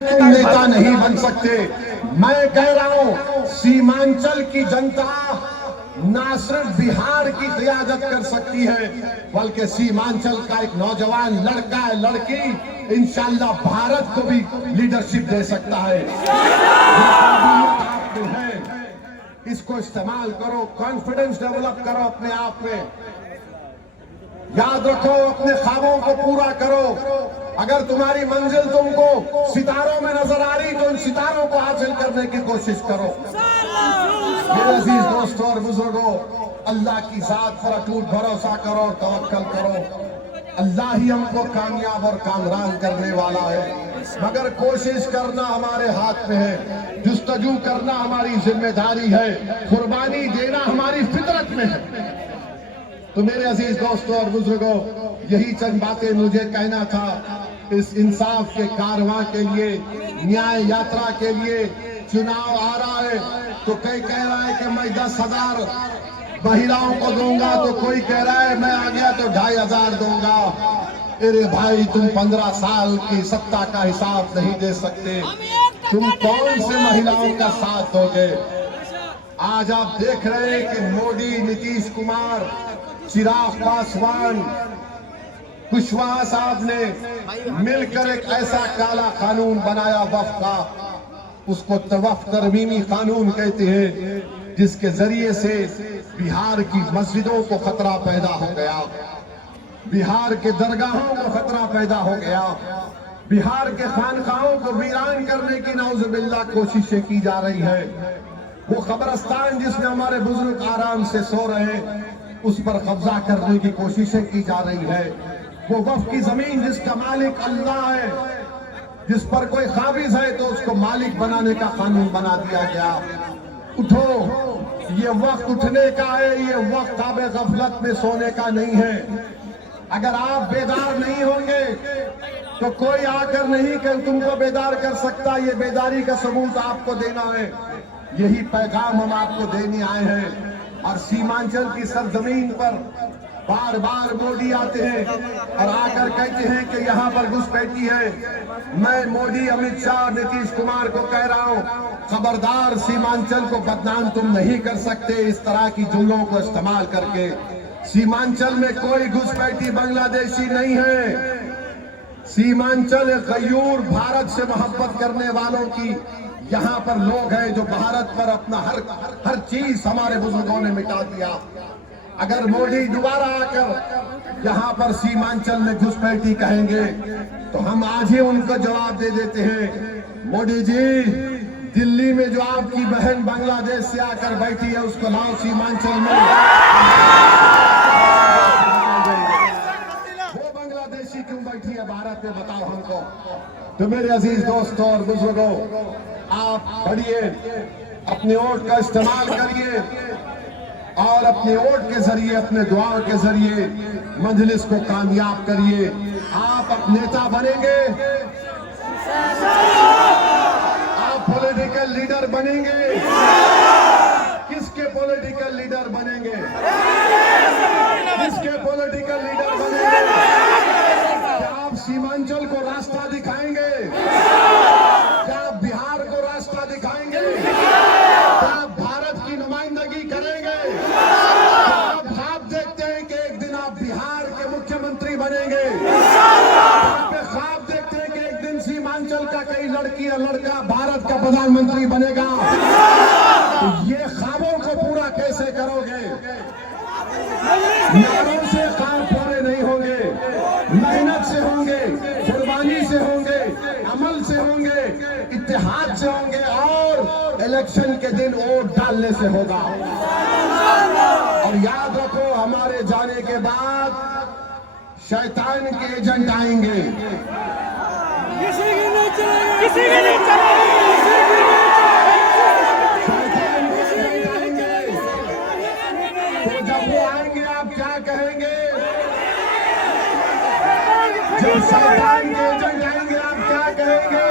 नेता नहीं बन सकते। मैं कह रहा हूं सीमांचल की जनता ना सिर्फ बिहार की क़ियादत कर सकती है बल्कि सीमांचल का एक नौजवान लड़का है, लड़की इंशाअल्लाह भारत को भी लीडरशिप दे सकता है। इसको इस्तेमाल करो, कॉन्फिडेंस डेवलप करो अपने आप में। याद रखो, अपने ख्वाबों को पूरा करो। अगर तुम्हारी मंजिल तुमको सितारों में नजर आ रही तो उन सितारों को हासिल करने की कोशिश करो। मेरे अजीज दोस्तों और बुजुर्गों, अल्लाह की जात पर अटूट भरोसा करो और तवक्कल करो। अल्लाह ही हमको कामयाब और कामरान करने वाला है, मगर कोशिश करना हमारे हाथ में है, जुस्तजू करना हमारी जिम्मेदारी है, कुर्बानी देना हमारी फितरत में है। तो मेरे अजीज दोस्तों और बुजुर्गों, यही चंद बातें मुझे कहना था। इस इंसाफ के कारवां के लिए, न्याय यात्रा के लिए चुनाव आ रहा है तो कोई कह रहा है कि मैं 10,000 महिलाओं को दूंगा, तो कोई कह रहा है मैं आ गया तो 2,500 दूंगा। अरे भाई, तुम 15 साल की सत्ता का हिसाब नहीं दे सकते, तुम कौन से महिलाओं का साथ दोगे? आज आप देख रहे हैं कि मोदी, नीतीश कुमार, चिराग पासवान, कुशवाहा साहब ने मिलकर एक ऐसा काला कानून बनाया वक्फ का, उसको वक्फ तरमीमी कानून कहते हैं, जिसके जरिए से बिहार की मस्जिदों को खतरा पैदा हो गया, बिहार के दरगाहों को खतरा पैदा हो गया, बिहार के खानकाहों को वीरान करने की नाउजुबिल्लाह कोशिशें की जा रही है। वो कब्रिस्तान जिसमें हमारे बुजुर्ग आराम से सो रहे, उस पर कब्जा करने की कोशिशें की जा रही है। वो वक्फ की जमीन जिसका मालिक अल्लाह है, जिस पर कोई काबिज है तो उसको मालिक बनाने का कानून बना दिया गया। उठो, ये वक्त उठने का है, ये वक्त आबे गफलत में सोने का नहीं है। अगर आप बेदार नहीं होंगे तो कोई आकर नहीं कि तुमको बेदार कर सकता। ये बेदारी का सबूत आपको देना है, यही पैगाम हम आपको देने आए हैं। और सीमांचल की सरजमीन पर बार बार मोदी आते हैं और आकर कहते हैं कि यहाँ पर घुसपैठी है। मैं मोदी, अमित शाह, नीतीश कुमार को कह रहा हूँ, खबरदार, सीमांचल को बदनाम तुम नहीं कर सकते इस तरह की जुमलों को इस्तेमाल करके। सीमांचल में कोई घुसपैठी बांग्लादेशी नहीं है। सीमांचल गयूर, भारत से मोहब्बत करने वालों की यहाँ पर लोग हैं जो भारत पर अपना हर चीज हमारे बुजुर्गों ने मिटा दिया। अगर मोदी दोबारा आकर यहाँ पर सीमांचल में घुसपैठी कहेंगे तो हम आज ही उनको जवाब दे देते हैं, मोदी जी, दिल्ली में जो आपकी बहन बांग्लादेश से आकर बैठी है उसको लाओ सीमांचल में। वो बांग्लादेशी क्यों बैठी है भारत में, बताओ हमको। तो मेरे अजीज दोस्तों और बुजुर्गों, आप बढ़िए, अपने वोट का इस्तेमाल करिए और अपने वोट के जरिए, अपने दुआओं के जरिए मजलिस को कामयाब करिए। आप अब नेता बनेंगे, आप पॉलिटिकल लीडर बनेंगे। किसके पॉलिटिकल लीडर बनेंगे? किसके पॉलिटिकल लीडर बनेंगे? क्या आप सीमांचल को रास्ता दिखाएंगे? क्या आप बिहार को रास्ता दिखाएंगे? क्या आप भारत की नुमाइंदगी करेंगे? क्या आप ख्वाब देखते हैं कि एक दिन आप बिहार के मुख्यमंत्री बनेंगे? आप ख्वाब देखते हैं कि एक दिन सीमांचल का कई लड़की या लड़का भारत का प्रधानमंत्री बनेगा? तो ये ख्वाबों को पूरा कैसे करोगे? नारों से काम पूरे नहीं होंगे, मेहनत से होंगे, कुर्बानी से होंगे, अमल से होंगे, इत्तेहाद से होंगे और इलेक्शन के दिन वोट डालने से होगा। और याद रखो, हमारे जाने के बाद शैतान के एजेंट आएंगे। किसी की नहीं चलेगी, किसी की नहीं चलेगी। तो जब वो आएंगे आप क्या कहेंगे? जब शैतान के एजेंट आएंगे आप क्या कहेंगे?